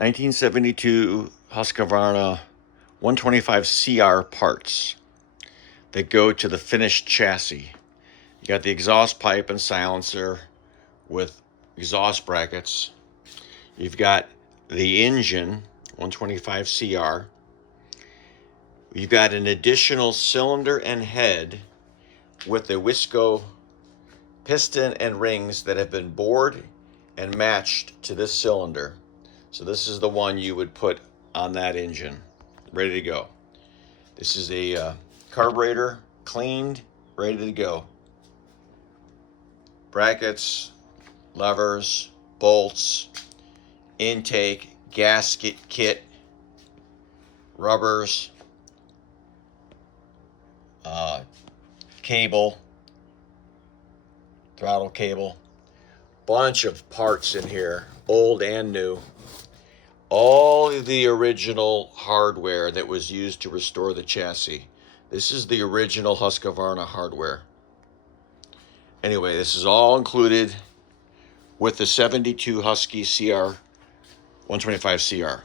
1972 Husqvarna 125 CR parts that go to the finished chassis. You got the exhaust pipe and silencer with exhaust brackets. You've got the engine 125 CR. You've got an additional cylinder and head with a Wisco piston and rings that have been bored and matched to this cylinder. So this is the one you would put on that engine, ready to go. This is a carburetor, cleaned, ready to go. Brackets, levers, bolts, intake, gasket kit, rubbers, cable, throttle cable, bunch of parts in here, old and new. All of the original hardware that was used to restore the chassis. This is the original Husqvarna hardware. Anyway, this is all included with the 72 Husky CR 125 CR.